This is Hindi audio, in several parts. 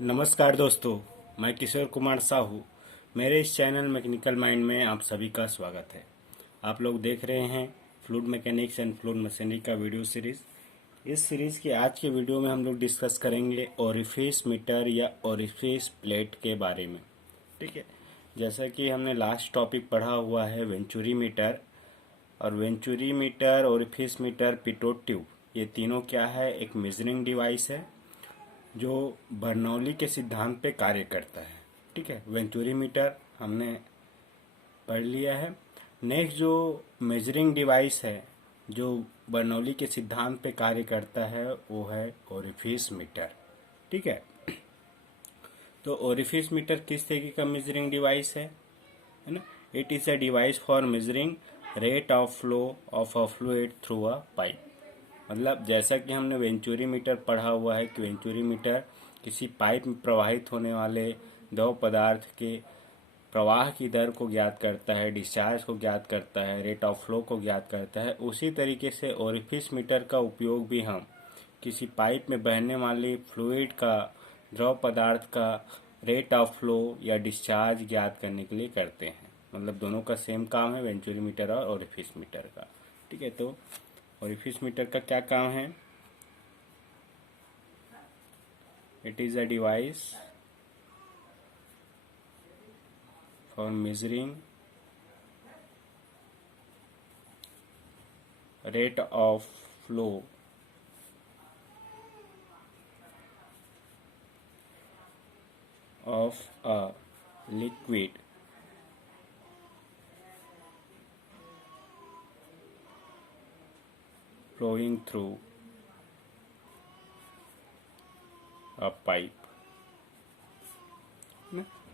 नमस्कार दोस्तों, मैं किशोर कुमार साहू। मेरे इस चैनल मैकेनिकल माइंड में आप सभी का स्वागत है। आप लोग देख रहे हैं fluid mechanics and fluid machinery का वीडियो सीरीज। इस सीरीज के आज के वीडियो में हम लोग डिस्कस करेंगे ओरिफिस मीटर या ओरिफिस प्लेट के बारे में। ठीक है, जैसा कि हमने लास्ट टॉपिक पढ़ा हुआ है वेंचुरी मीटर, और venturi meter, orifice meter, Pitot tube, ये तीनों क्या है, एक मेजरिंग डिवाइस है जो बर्नौली के सिद्धांत पे कार्य करता है। ठीक है, वेंचुरी मीटर हमने पढ़ लिया है। नेक्स्ट जो मेजरिंग डिवाइस है जो बर्नौली के सिद्धांत पे कार्य करता है वो है ओरिफिस मीटर। ठीक है, तो ओरिफिस मीटर किस तरीके का मेजरिंग डिवाइस है ना। It is a device for measuring rate of flow of a fluid through a pipe. मतलब जैसा कि हमने वेंचुरी मीटर पढ़ा हुआ है कि वेंचुरी मीटर किसी पाइप में प्रवाहित होने वाले द्रव पदार्थ के प्रवाह की दर को ज्ञात करता है, डिस्चार्ज को ज्ञात करता है, रेट ऑफ फ्लो को ज्ञात करता है। उसी तरीके से ओरिफिस मीटर का उपयोग भी हम किसी पाइप में बहने वाली फ्लूइड का, द्रव पदार्थ का रेट ऑफ फ्लो या डिस्चार्ज ज्ञात करने के लिए करते हैं। मतलब दोनों का सेम काम है, वेंचुरी मीटर और ओरिफिस मीटर का। ठीक है, तो ओरिफिस मीटर का क्या काम है? It is a device for measuring rate of flow of a liquid flowing through a pipe।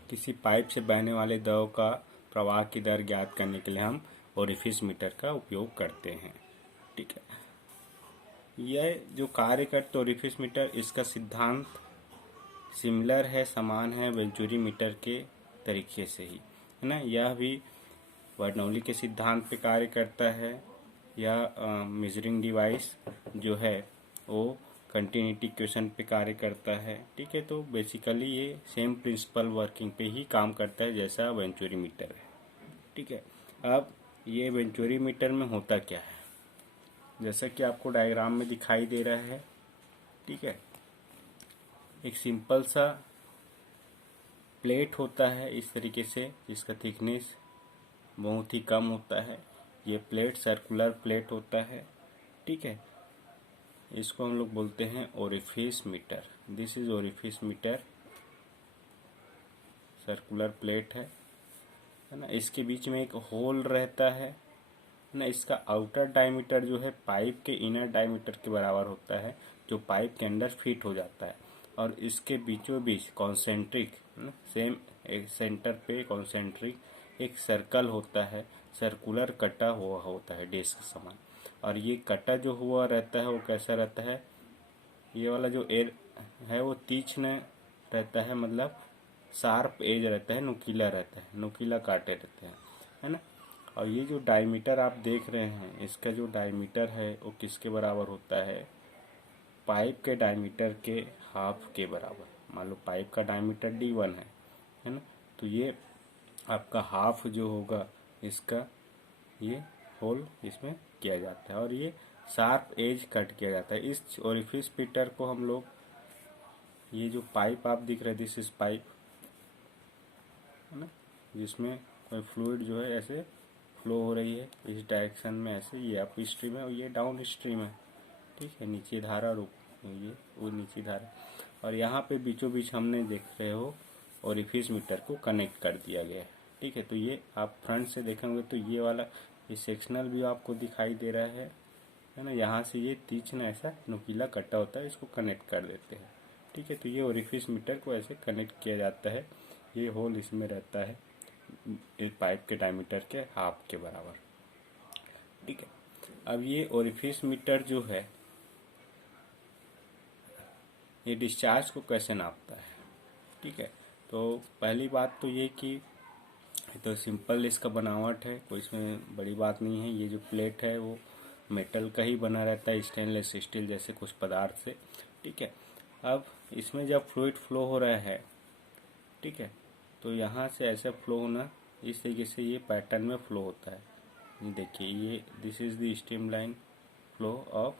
किसी पाइप से बहने वाले द्रव का प्रवाह की दर ज्ञात करने के लिए हम ओरिफिस मीटर का उपयोग करते हैं। ठीक है, यह जो कार्य करते ओरिफिस मीटर, इसका सिद्धांत सिमिलर है, समान है वेंचुरी मीटर के तरीके से ही, है ना। यह भी बर्नौली के सिद्धांत पे कार्य करता है। यह मेजरिंग डिवाइस जो है वो कंटिन्यूटी इक्वेशन पे कार्य करता है। ठीक है, तो बेसिकली ये सेम प्रिंसिपल वर्किंग पे ही काम करता है जैसा वेंचुरी मीटर है। ठीक है, अब ये वेंचुरी मीटर में होता क्या है, जैसा कि आपको डायग्राम में दिखाई दे रहा है। ठीक है, एक सिंपल सा प्लेट होता है इस तरीके से, जिसका थिकनेस बहुत ही कम होता है। ये प्लेट सर्कुलर प्लेट होता है। ठीक है, इसको हम लोग बोलते हैं orifice meter. This is orifice meter, circular plate है ना। इसके बीच में एक होल रहता है ना। इसका आउटर डायमीटर जो है पाइप के इनर डायमीटर के बराबर होता है, जो पाइप के अंदर फिट हो जाता है। और इसके बीचों बीच कॉन्सेंट्रिक, सेम एक सेंटर पे कॉन्सेंट्रिक एक सर्कल होता है, सर्कुलर कटा हुआ होता है डिस्क समान। और ये कटा जो हुआ रहता है वो कैसा रहता है, ये वाला जो एयर है वो तीक्ष्ण रहता है, मतलब शार्प एज रहता है, नुकीला रहता है, नुकीला कांटे रहते हैं, है ना। और ये जो डायमीटर आप देख रहे हैं, इसका जो डायमीटर है वो किसके बराबर होता है, पाइप के डायमीटर के हाफ के बराबर। मान लो पाइप का डायमीटर D1 है ना। तो ये आपका हाफ जो होगा इसका, ये होल इसमें किया जाता है और ये शार्प एज कट किया जाता है। इस ओरिफिस मीटर को हम लोग, ये जो पाइप आप दिख रहे हैं, दिस इज पाइप, है ना, जिसमें कोई फ्लूइड जो है ऐसे फ्लो हो रही है इस डायरेक्शन में, ऐसे ये अप स्ट्रीम है और ये डाउन स्ट्रीम है। ठीक है, नीचे धारा और ये वो नीचे धारा। और यहाँ पे बीचों बीच हमने देख रहे हो ओरिफिस मीटर को कनेक्ट कर दिया गया है। ठीक है, तो ये आप फ्रंट से देखेंगे तो ये वाला ये सेक्शनल व्यू आपको दिखाई दे रहा है ना। यहाँ से ये तीक्ष्ण ऐसा नुकीला कट्टा होता है, इसको कनेक्ट कर देते हैं। ठीक है, तो ये ओरिफिस मीटर को ऐसे कनेक्ट किया जाता है। ये होल इसमें रहता है एक पाइप के डायमीटर के हाफ के बराबर। ठीक है, अब ये ओरिफिस मीटर जो है ये डिस्चार्ज को कैसे नापता है। ठीक है, तो पहली बात तो ये कि तो सिंपल इसका बनावट है, कोई इसमें बड़ी बात नहीं है। ये जो प्लेट है वो मेटल का ही बना रहता है, स्टेनलेस स्टील जैसे कुछ पदार्थ से। ठीक है, अब इसमें जब फ्लूइड फ्लो हो रहा है, ठीक है, तो यहाँ से ऐसे फ्लो होना, इस तरीके से ये पैटर्न में फ्लो होता है। देखिए ये this is the stream line flow of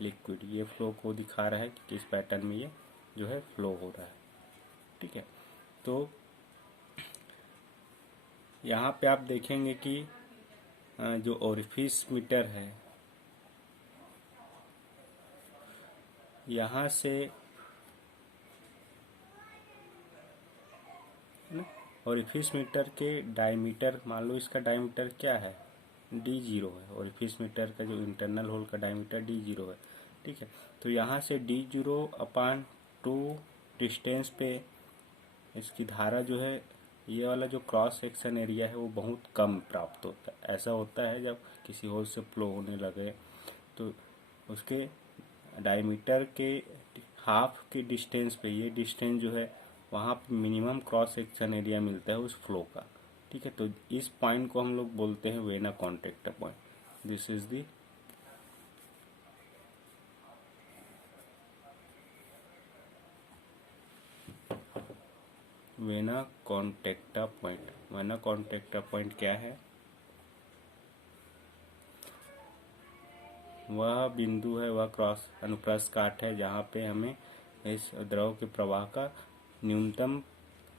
liquid, ये फ्लो को दिखा रहा है कि किस पैटर्न में ये जो है फ्लो हो रहा है, ठीक है। तो यहाँ पे आप देखेंगे कि जो ओरिफिस मीटर है, यहाँ से ओरिफिस मीटर के डायमीटर, मान लो इसका डायमीटर क्या है, D0 है। ओरिफिस मीटर का जो इंटरनल होल का डायमीटर D0 है, ठीक है। तो यहाँ से D0/2 डिस्टेंस पे इसकी धारा जो है, ये वाला जो क्रॉस सेक्शन एरिया है वो बहुत कम प्राप्त होता है। ऐसा होता है जब किसी होल से फ्लो होने लगे तो उसके डायमीटर के हाफ के डिस्टेंस पे, ये डिस्टेंस जो है वहाँ पे मिनिमम क्रॉस सेक्शन एरिया मिलता है उस फ्लो का, ठीक है। तो इस पॉइंट को हम लोग बोलते हैं vena contractor point. This is the vena contractor point. Vena contractor point क्या है? वह बिंदु है, वह क्रॉस अनुप्रस्थ काट है जहाँ पे हमें इस द्रव के प्रवाह का न्यूनतम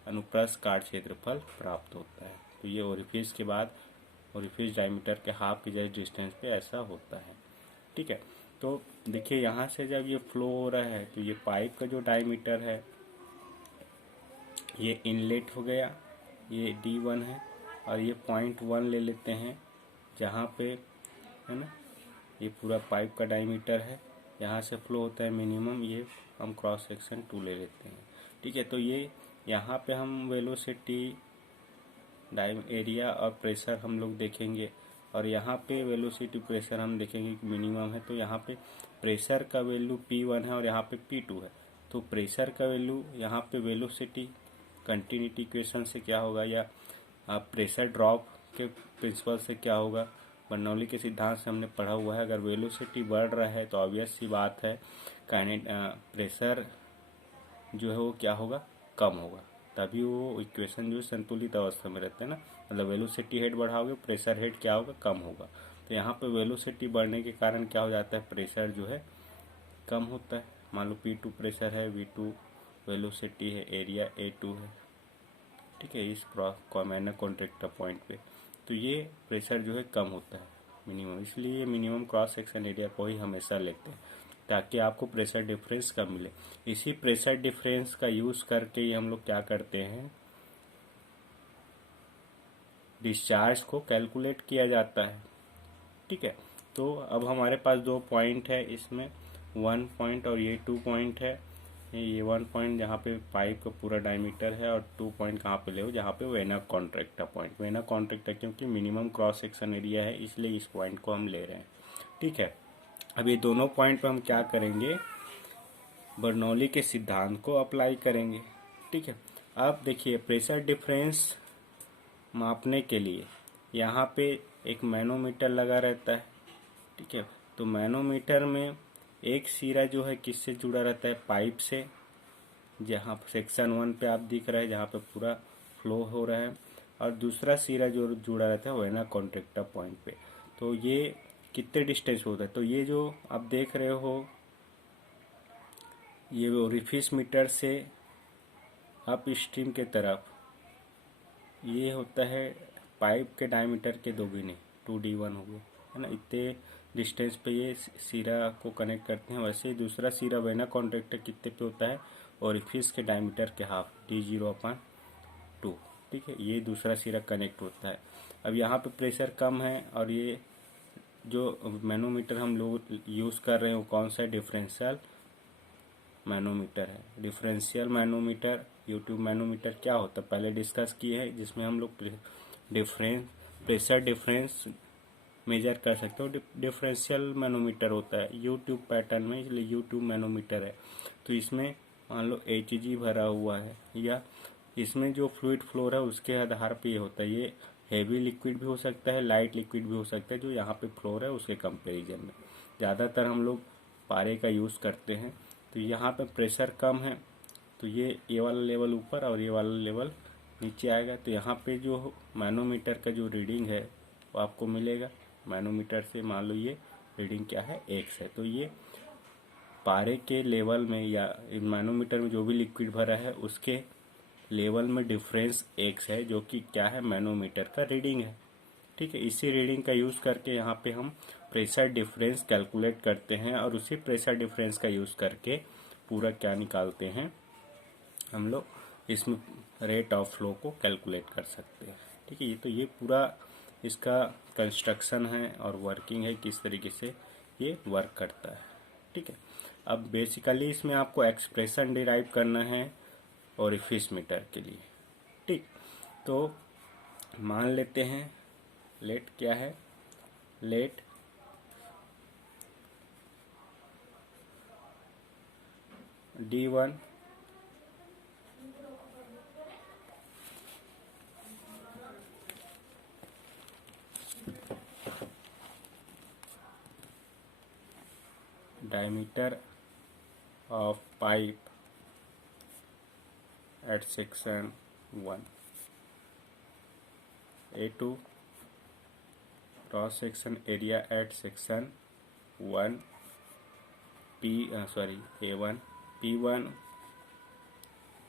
अनुप्रस्थ काट क्षेत्रफल प्राप्त होता है। तो ये ओरिफिस के बाद ओरिफिस डायमीटर के हाफ के जस्ट डिस्टेंस पे ऐसा होता है, ठीक है। तो देखिए यहाँ से जब ये फ्लो हो रहा है तो ये पाइप का जो डायमीटर है, ये इनलेट हो गया, ये D1 है, और ये 0.1 ले लेते हैं जहाँ पे, है ना, ये पूरा पाइप का डायमीटर है, यहाँ से फ्लो होता है मिनिमम, ये हम क्रॉस सेक्शन 2 ले लेते हैं, ठीक है। तो ये यहाँ पे हम वेलोसिटी, एरिया और प्रेशर हम लोग देखेंगे, और यहाँ पे वेलोसिटी प्रेशर हम देखेंगे कि मिनिमम है। तो यहाँ पे प्रेशर का वैल्यू P1 है और यहाँ पे P2 है। तो प्रेशर का वैल्यू यहाँ पे वेलोसिटी कंटिन्यूटी इक्वेशन से क्या होगा, या प्रेशर ड्रॉप के प्रिंसिपल से क्या होगा, बर्नौली के सिद्धांत से हमने पढ़ा हुआ है। अगर वेलोसिटी बढ़ रहा है तो ऑब्वियस सी बात है प्रेशर जो है वो क्या होगा, कम होगा, तभी वो इक्वेशन जो संतुलित अवस्था में रहता है ना। मतलब वेलोसिटी हेड बढ़ाओगे, प्रेशर हेड क्या होगा, कम होगा। तो यहाँ पे वेलोसिटी बढ़ने के कारण क्या हो जाता है, प्रेशर जो है कम होता है। मान लो P2 प्रेशर है, V2 वेलोसिटी है, एरिया A2 है, ठीक है, इस मैंने कॉन्ट्रैक्टर पॉइंट पे। तो ये प्रेशर जो है कम होता है मिनिमम, इसलिए मिनिमम क्रॉस सेक्शन एरिया को ही हमेशा लेते हैं ताकि आपको प्रेशर डिफरेंस कम मिले। इसी प्रेशर डिफरेंस का यूज़ करके ही हम लोग क्या करते हैं, डिस्चार्ज को कैलकुलेट किया जाता है, ठीक है। तो अब हमारे पास 2 पॉइंट है, इसमें 1 पॉइंट और ये 2 पॉइंट है। ये 1 पॉइंट जहाँ पे पाइप का पूरा डायमीटर है, और 2 पॉइंट कहाँ पे ले, जहाँ पे vena contractor point. Vena contractor क्योंकि मिनिमम क्रॉस सेक्शन एरिया है, इसलिए इस पॉइंट को हम ले रहे हैं, ठीक है। अब ये दोनों पॉइंट पे हम क्या करेंगे, बर्नौली के सिद्धांत को अप्लाई करेंगे, ठीक है। अब देखिए प्रेशर डिफरेंस मापने के लिए यहाँ पे एक मैनोमीटर लगा रहता है, ठीक है। तो मैनोमीटर में एक सिरा जो है किससे जुड़ा रहता है, पाइप से, जहाँ सेक्शन 1 पे आप दिख रहा है जहाँ पे पूरा फ्लो हो रहा है, और दूसरा सिरा जो जुड़ा रहता है वो है ना कॉन्ट्रैक्टर पॉइंट पे। तो ये कितने डिस्टेंस होता है, तो ये जो आप देख रहे हो, ये ओरिफिस मीटर से अप स्ट्रीम के तरफ ये होता है पाइप के डायमीटर के 2 गुने, 2D1 हो गया, है ना। इतने डिस्टेंस पे ये सिरा को कनेक्ट करते हैं। वैसे ही दूसरा सिरा वेना कॉन्ट्रैक्टर कितने पे होता है, ओरिफिस के डायमीटर के हाफ, D0/2, ठीक है। ये दूसरा सिरा कनेक्ट होता है। अब यहाँ पे प्रेशर कम है, और ये जो मैनोमीटर हम लोग यूज़ कर रहे हैं वो कौन सा है, डिफरेंशियल मैनोमीटर है। डिफरेंशियल मैनोमीटर, यूट्यूब मैनोमीटर क्या होता है पहले डिस्कस किए हैं, जिसमें हम लोग प्रेशर डिफरेंस मेजर कर सकते हो। डिफरेंशियल मैनोमीटर होता है यूट्यूब पैटर्न में, इसलिए यूट्यूब मैनोमीटर है। तो इसमें मान लो Hg भरा हुआ है, या इसमें जो फ्लूइड फ्लो है उसके आधार पे ये होता है। ये हेवी लिक्विड भी हो सकता है, लाइट लिक्विड भी हो सकता है, जो यहाँ पे फ्लो है उसके कंपेरिजन में ज़्यादातर हम लोग पारे का यूज़ करते हैं। तो यहाँ पे प्रेशर कम है तो ये वाला लेवल ऊपर और ये वाला लेवल नीचे आएगा। तो यहाँ पे जो मैनोमीटर का जो रीडिंग है वो आपको मिलेगा। मैनोमीटर से मान लो ये रीडिंग क्या है, एक्स है। तो ये पारे के लेवल में या मैनोमीटर में जो भी लिक्विड भरा है उसके लेवल में डिफरेंस एक्स है, जो कि क्या है, मैनोमीटर का रीडिंग है। ठीक है, इसी रीडिंग का यूज़ करके यहाँ पे हम प्रेशर डिफरेंस कैलकुलेट करते हैं और उसी प्रेशर डिफरेंस का यूज़ करके पूरा क्या निकालते हैं हम लोग, इसमें रेट ऑफ फ्लो को कैलकुलेट कर सकते हैं। ठीक है, तो ये पूरा इसका कंस्ट्रक्शन है और वर्किंग है, किस तरीके से ये वर्क करता है। ठीक है, अब बेसिकली इसमें आपको एक्सप्रेशन डिराइव करना है ओरिफिस मीटर के लिए। ठीक, तो मान लेते हैं लेट क्या है, late D1 diameter of pipe at section 1, A2 cross section area at section 1, A1, P1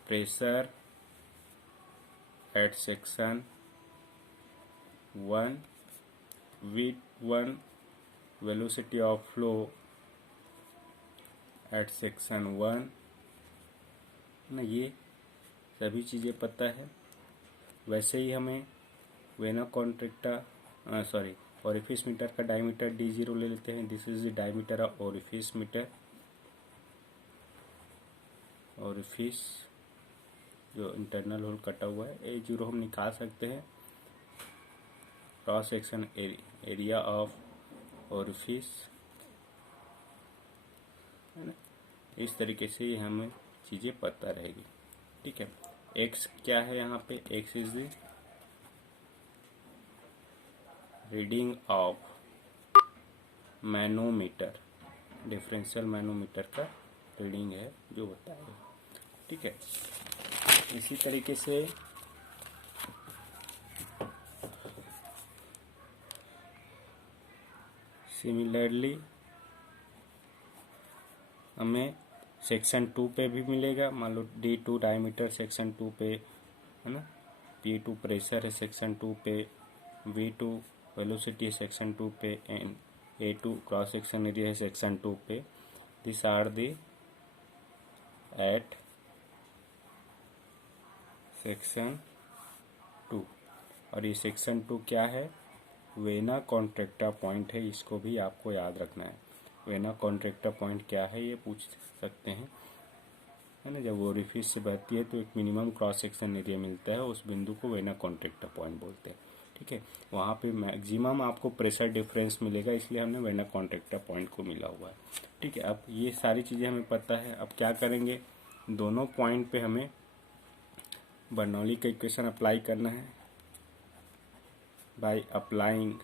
pressure at section 1, V1 velocity of flow at section 1 ना, ये सभी चीज़ें पता है। वैसे ही हमें वेना कॉन्ट्रैक्टा ओरिफिस मीटर का डायमीटर D0 ले लेते हैं। This is the diameter of orifice meter. Orifice जो इंटरनल होल कटा हुआ है, A0 हम निकाल सकते हैं। Cross section area of orifice है ना, इस तरीके से हमें चीज़ें पता रहेगी। ठीक है, एक्स क्या है यहाँ पे, x is the reading of manometer, differential manometer का रीडिंग है जो बताएगा। ठीक है, इसी तरीके से सिमिलरली हमें सेक्शन 2 पे भी मिलेगा। मान लो D2 डायमीटर सेक्शन 2 पे है ना, P2 प्रेशर है सेक्शन 2 पे, V2 वेलोसिटी है सेक्शन 2 पे, and A2 cross section area है सेक्शन 2 पे। This are the at section 2। और ये सेक्शन 2 क्या है, वेना कॉन्ट्रैक्टा पॉइंट है। इसको भी आपको याद रखना है। वेना कॉन्ट्रैक्टा पॉइंट क्या है ये पूछ सकते हैं, है ना। जब ओरिफिस से बहती है तो एक मिनिमम क्रॉस सेक्शन एरिया मिलता है, उस बिंदु को वेना कॉन्ट्रैक्टा पॉइंट बोलते हैं। ठीक है, वहाँ पे मैक्सिमम आपको प्रेशर डिफरेंस मिलेगा, इसलिए हमने वेना कॉन्ट्रैक्टा पॉइंट को मिला हुआ है। ठीक है, अब ये सारी चीज़ें हमें पता है। अब क्या करेंगे, दोनों पॉइंट पे हमें बर्नौली का इक्वेशन अप्लाई करना है। By applying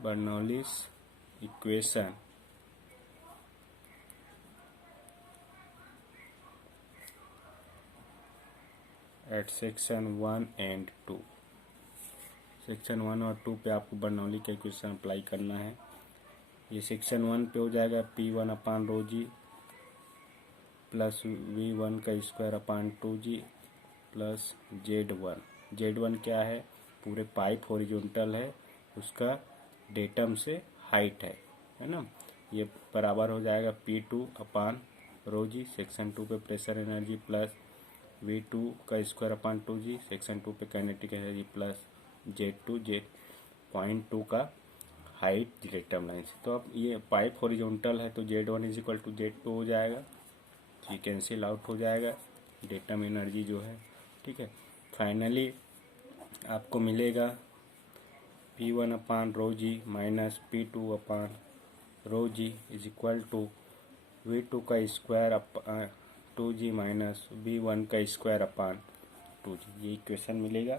Bernoulli's equation at section 1 and 2, section 1 और 2 पे आपको बर्नौली का इक्वेशन अप्लाई करना है। ये सेक्शन 1 पे हो जाएगा P1 अपान रो जी प्लस V1 का स्क्वायर अपान 2G प्लस Z1 क्या है, पूरे पाइप हॉरिजॉन्टल है, उसका डेटम से हाइट है ना। ये बराबर हो जाएगा P2 अपान रो जी सेक्शन 2 पे प्रेशर एनर्जी प्लस V2 का स्क्वायर अपान 2G सेक्शन 2 पे काइनेटिक एनर्जी प्लस Z2 का हाइट डेटम लाइन से। तो अब ये पाइप हॉरिजॉन्टल है तो Z1 is equal to Z2 हो जाएगा, तो ये कैंसिल आउट हो जाएगा डेटम एनर्जी जो है। ठीक है, फाइनली आपको मिलेगा P1 upon rho g minus P2 upon rho g is equal to V2 का स्क्वायर अपान 2G माइनस V1 का स्क्वायर अपान 2G। ये इक्वेशन मिलेगा।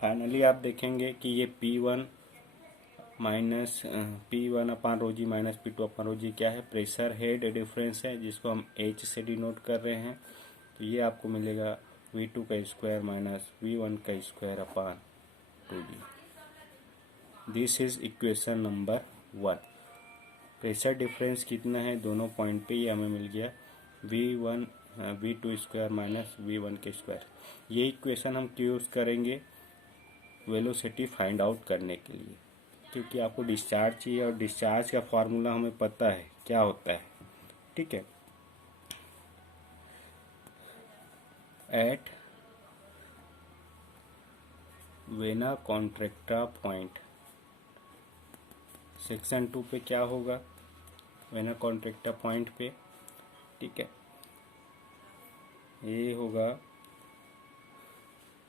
फाइनली आप देखेंगे कि ये P1 minus P1/ρg minus P2/ρg क्या है, प्रेशर हेड डिफरेंस है जिसको हम H से डिनोट कर रहे हैं। तो ये आपको मिलेगा V2 का स्क्वायर माइनस V1 का square upon 2g। This is equation number 1। Pressure difference कितना है दोनों पॉइंट पे, ये हमें मिल गया V2 स्क्वायर माइनस V1 के स्क्वायर। ये इक्वेशन हम क्यों यूज़ करेंगे, वेलोसिटी फाइंड आउट करने के लिए, क्योंकि आपको डिस्चार्ज चाहिए और डिस्चार्ज का फार्मूला हमें पता है क्या होता है। ठीक है, eight vena contracta point, section 2 पे क्या होगा, वेना कॉन्ट्रैक्टा पॉइंट पे। ठीक है, ये होगा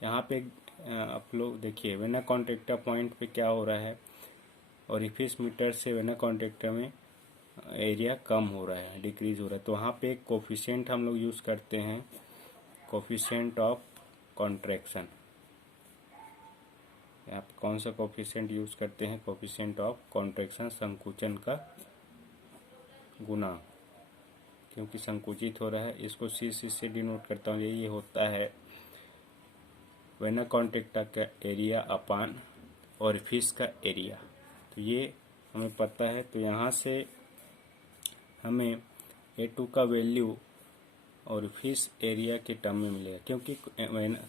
यहाँ पे आप लोग देखिए वेना कॉन्ट्रैक्टा पॉइंट पे क्या हो रहा है, ओरिफिस मीटर से वेना कॉन्ट्रैक्टा में एरिया कम हो रहा है, डिक्रीज हो रहा है। तो वहाँ पे एक कोफिशिएंट हम लोग यूज़ करते हैं, कोफिशिएंट ऑफ कॉन्ट्रैक्शन। यहाँ पे कौन सा कोफिशिएंट यूज़ करते हैं, कोफिशिएंट ऑफ कॉन्ट्रैक्शन, संकुचन का गुणांक, क्योंकि संकुचित हो रहा है। इसको सी से डिनोट करता हूँ, ये होता है वेना कॉन्ट्रैक्टा का एरिया अपान ओरिफिस का एरिया। तो ये हमें पता है, तो यहाँ से हमें A2 का वैल्यू ओरिफिस एरिया के टर्म में मिलेगा, क्योंकि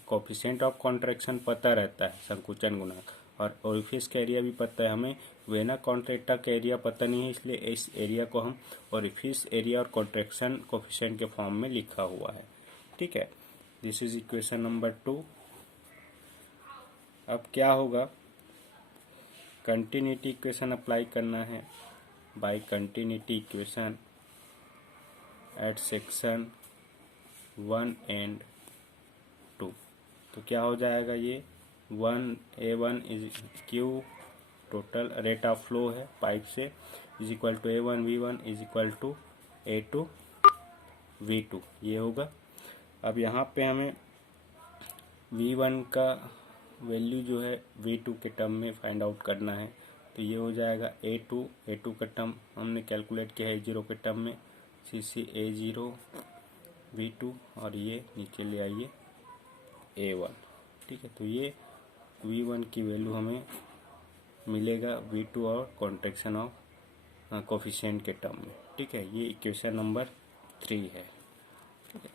कोफिशिएंट ऑफ कॉन्ट्रैक्शन पता रहता है, संकुचन गुणांक, और ओरिफिस का एरिया भी पता है हमें। वेना कॉन्ट्रैक्टा का एरिया पता नहीं है, इसलिए इस एरिया को हम ओरिफिस एरिया और कॉन्ट्रैक्शन कोफिशिएंट के फॉर्म में लिखा हुआ है। ठीक है, दिस इज इक्वेशन नंबर 2। अब क्या होगा, कंटिन्यूटी इक्वेशन अप्लाई करना है by continuity equation at section 1 and 2। तो क्या हो जाएगा, ये 1A1 is Q total rate of flow है पाइप से, is equal to A1V1 is equal to A2V2, ये होगा। अब यहाँ पे हमें V1 का वैल्यू जो है V2 के टर्म में फाइंड आउट करना है। तो ये हो जाएगा A2 का टर्म हमने कैलकुलेट किया है A0 के टर्म में, CC A0 V2, और ये नीचे ले आइए A1। ठीक है, तो ये V1 की वैल्यू हमें मिलेगा V2 और कॉन्ट्रैक्शन ऑफ कोफिशिएंट के टर्म में। ठीक है, ये इक्वेशन नंबर 3 है। ठीक है,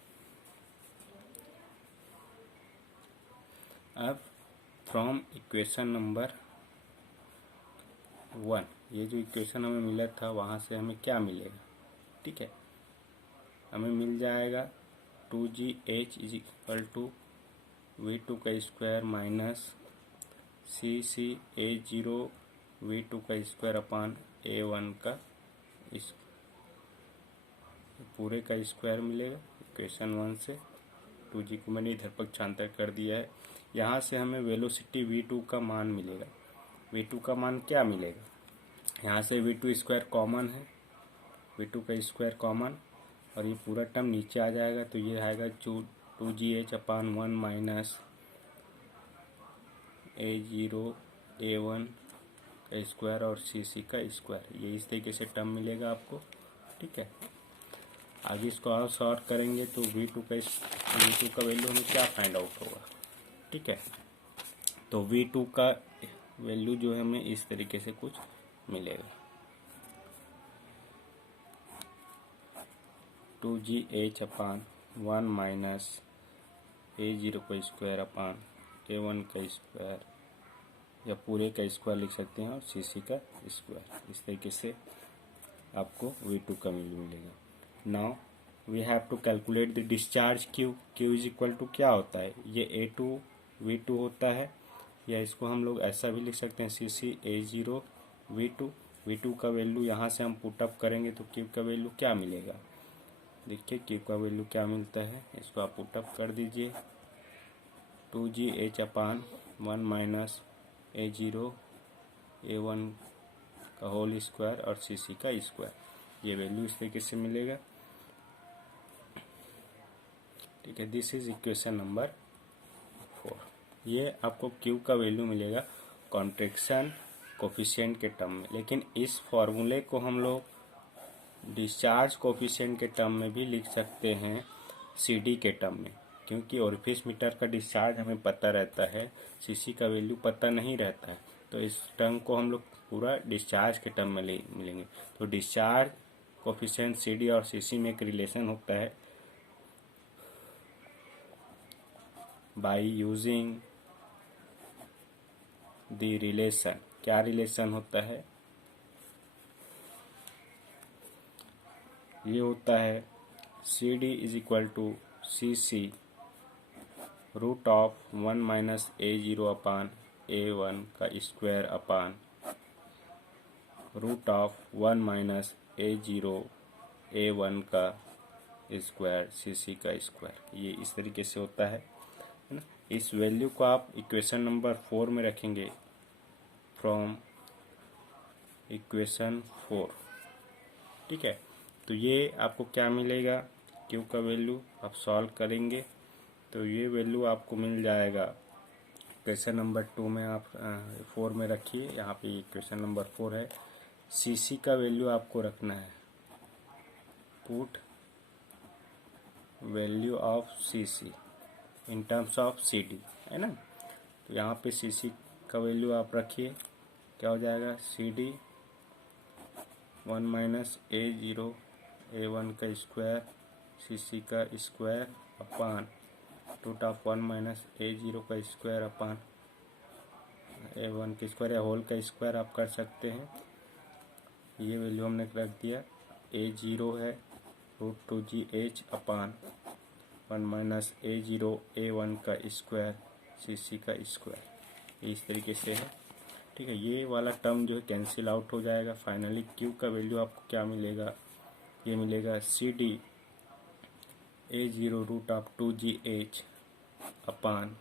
अब फ्रॉम इक्वेशन नंबर 1, ये जो इक्वेशन हमें मिला था वहाँ से हमें क्या मिलेगा। ठीक है, हमें मिल जाएगा 2GH is equal to V2 का square minus CC A0 V2 का स्क्वायर अपान A1 का पूरे का स्क्वायर मिलेगा इक्वेशन 1 से। 2G को मैंने इधर पक्षांतर कर दिया है। यहाँ से हमें वेलोसिटी V2 का मान मिलेगा। V2 का मान क्या मिलेगा, यहाँ से V2 स्क्वायर कॉमन है, V2 का स्क्वायर कॉमन, और ये पूरा टर्म नीचे आ जाएगा। तो ये आएगा 2GH अपान 1 माइनस A0 A1 का स्क्वायर और CC का स्क्वायर, ये इस तरीके से टर्म मिलेगा आपको। ठीक है, आगे इसको और सॉल्व करेंगे तो V2 का वैल्यू हमें क्या फाइंड आउट होगा। ठीक है, तो V2 का वैल्यू जो है हमें इस तरीके से कुछ मिलेगा, 2GH अपान 1 माइनस A0 का स्क्वायर अपान A1 का स्क्वायर, या पूरे का स्क्वायर लिख सकते हैं, और CC का स्क्वायर। इस तरीके से आपको V2 का वैल्यू मिलेगा। Now we have to calculate the discharge Q is equal to क्या होता है, ये A2V2 होता है, या इसको हम लोग ऐसा भी लिख सकते हैं CC A0 V2 का वैल्यू यहाँ से हम पुटअप करेंगे तो Q का वैल्यू क्या मिलेगा। देखिए Q का वैल्यू क्या मिलता है, इसको आप पुटअप कर दीजिए, 2GH अपान 1 माइनस A0 A1 का होल स्क्वायर और CC का स्क्वायर, ये वैल्यू इस तरीके से मिलेगा। ठीक है, दिस इज इक्वेशन नंबर 4। ये आपको Q का वैल्यू मिलेगा कॉन्ट्रैक्शन कोफिशिएंट के टर्म में, लेकिन इस फॉर्मूले को हम लोग डिस्चार्ज कोफिशिएंट के टर्म में भी लिख सकते हैं सीडी के टर्म में, क्योंकि ओरिफिस मीटर का डिस्चार्ज हमें पता रहता है, सीसी का वैल्यू पता नहीं रहता है। तो इस टर्म को हम लोग पूरा डिस्चार्ज के टर्म में मिलेंगे। तो डिस्चार्ज कोफिशिएंट सीडी और सीसी में एक रिलेशन होता है बाई यूजिंग द रिलेशन। क्या रिलेशन होता है? ये होता है CD is equal to CC root of 1 minus A0 upon A1 का square upon root of 1 minus A0 A1 का स्क्वायर CC का स्क्वायर। ये इस तरीके से होता है ना। इस वैल्यू को आप इक्वेशन नंबर 4 में रखेंगे, फ्रॉम इक्वेशन 4, ठीक है। तो ये आपको क्या मिलेगा, क्यू का वैल्यू आप सॉल्व करेंगे तो ये वैल्यू आपको मिल जाएगा। इक्वेशन नंबर 2 में आप 4 में रखिए, यहाँ पे इक्वेशन नंबर 4 है। सीसी का वैल्यू आपको रखना है, put value of CC in terms of CD, है ना। तो यहाँ पे सीसी का वैल्यू आप रखिए, क्या हो जाएगा, CD 1 माइनस A0 A1 का स्क्वायर CC का square upon root of 1 minus A0 का स्क्वायर अपान A1 का स्क्वायर या होल का स्क्वायर आप कर सकते हैं। ये वैल्यू हमने रख दिया। A0 है √2GH अपान 1 माइनस A0 A1 का स्क्वायर CC का स्क्वायर, इस तरीके से है, ठीक है। ये वाला टर्म जो है कैंसिल आउट हो जाएगा। फाइनली क्यू का वैल्यू आपको क्या मिलेगा, ये मिलेगा CD A0 root of 2GH upon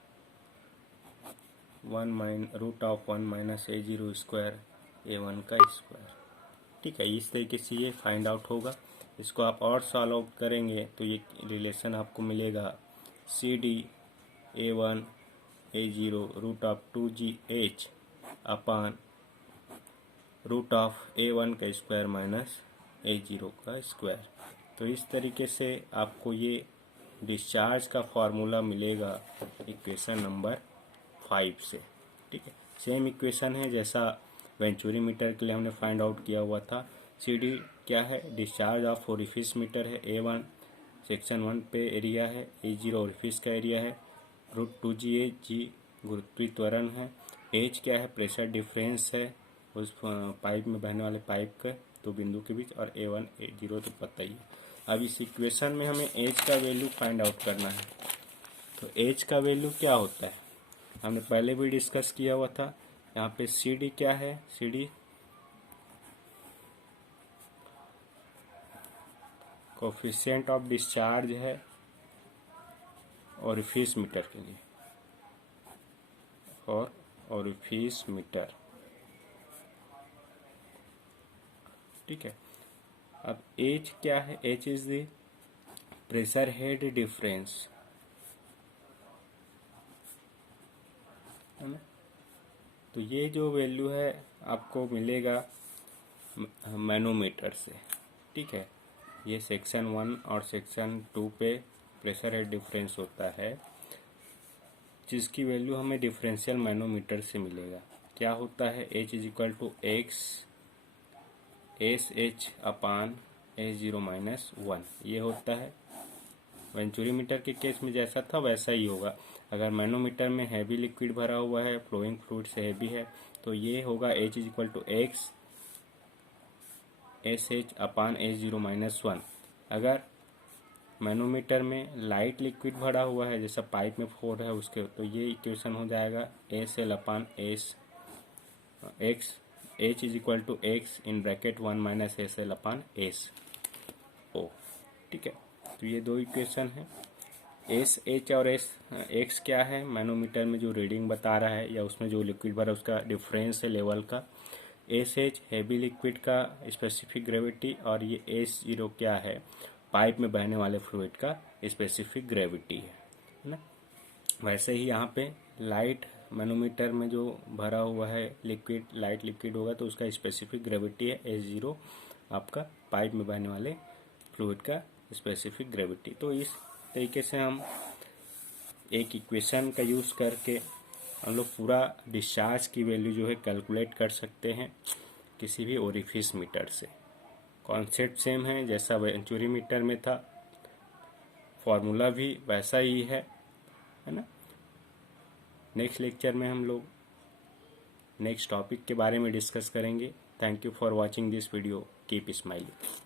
root of 1 minus A0 square A1 का स्क्वायर, ठीक है। इस तरीके से ये फाइंड आउट होगा। इसको आप और सॉल्व आउट करेंगे तो ये रिलेशन आपको मिलेगा CD A1 A0 root of 2GH upon root of A1 का स्क्वायर माइनस A0 का स्क्वायर। तो इस तरीके से आपको ये डिस्चार्ज का फॉर्मूला मिलेगा इक्वेशन नंबर 5 से, ठीक है। सेम इक्वेशन है जैसा वेंचुरी मीटर के लिए हमने फाइंड आउट किया हुआ था। CD क्या है, डिस्चार्ज ऑफ ओरिफिस मीटर है। A1 सेक्शन 1 पे एरिया है, A0 ओरिफिस का एरिया है, √2GH G गुरुत्वीय त्वरण है, H क्या है, प्रेशर डिफरेंस है उस पाइप में बहने वाले पाइप के दो बिंदु के बीच, और A1 A0 तो पता ही है। अब इस इक्वेशन में हमें H का वैल्यू फाइंड आउट करना है। तो H का वैल्यू क्या होता है, हमने पहले भी डिस्कस किया हुआ था। यहाँ पे CD क्या है, CD कोफिशिएंट ऑफ डिस्चार्ज है ओरिफिस मीटर के लिए, और ओरिफिस मीटर, ठीक है। अब H क्या है, H is the pressure head difference, है ना। तो ये जो वैल्यू है आपको मिलेगा मैनोमीटर से, ठीक है। ये सेक्शन 1 और सेक्शन 2 पे प्रेशर हेड डिफरेंस होता है, जिसकी वैल्यू हमें डिफरेंशियल मैनोमीटर से मिलेगा। क्या होता है, H is equal to X SH upon A0 minus 1, ये होता है। वेंचुरी मीटर के केस में जैसा था वैसा ही होगा। अगर मैनोमीटर में हैवी लिक्विड भरा हुआ है, फ्लोइंग फ्लूइड से हैवी है, तो ये होगा H is equal to X SH upon A0 minus 1। अगर मैनोमीटर में लाइट लिक्विड भरा हुआ है, जैसा पाइप में फोर है उसके, तो ये इक्वेशन हो जाएगा SL upon X H is equal to X in bracket 1 minus SL upon SO, ठीक है। तो ये दो इक्वेशन है। SH और X क्या है, मैनोमीटर में जो रीडिंग बता रहा है या उसमें जो लिक्विड भरा है उसका डिफरेंस है लेवल का। SH हैवी लिक्विड का स्पेसिफिक ग्रेविटी, और ये S0 क्या है, पाइप में बहने वाले फ्लूइड का स्पेसिफिक ग्रेविटी है ना। वैसे ही यहाँ पे लाइट मैनोमीटर में जो भरा हुआ है लिक्विड, लाइट लिक्विड होगा तो उसका स्पेसिफिक ग्रेविटी है H0, आपका पाइप में बहने वाले फ्लूइड का स्पेसिफिक ग्रेविटी। तो इस तरीके से हम एक इक्वेशन का यूज़ करके हम लोग पूरा डिस्चार्ज की वैल्यू जो है कैलकुलेट कर सकते हैं किसी भी ओरिफिस मीटर से। कॉन्सेप्ट सेम है जैसा वेंचुरी मीटर में था, फॉर्मूला भी वैसा ही है ना। नेक्स्ट लेक्चर में हम लोग नेक्स्ट टॉपिक के बारे में डिस्कस करेंगे। Thank you for watching this video. Keep smiling.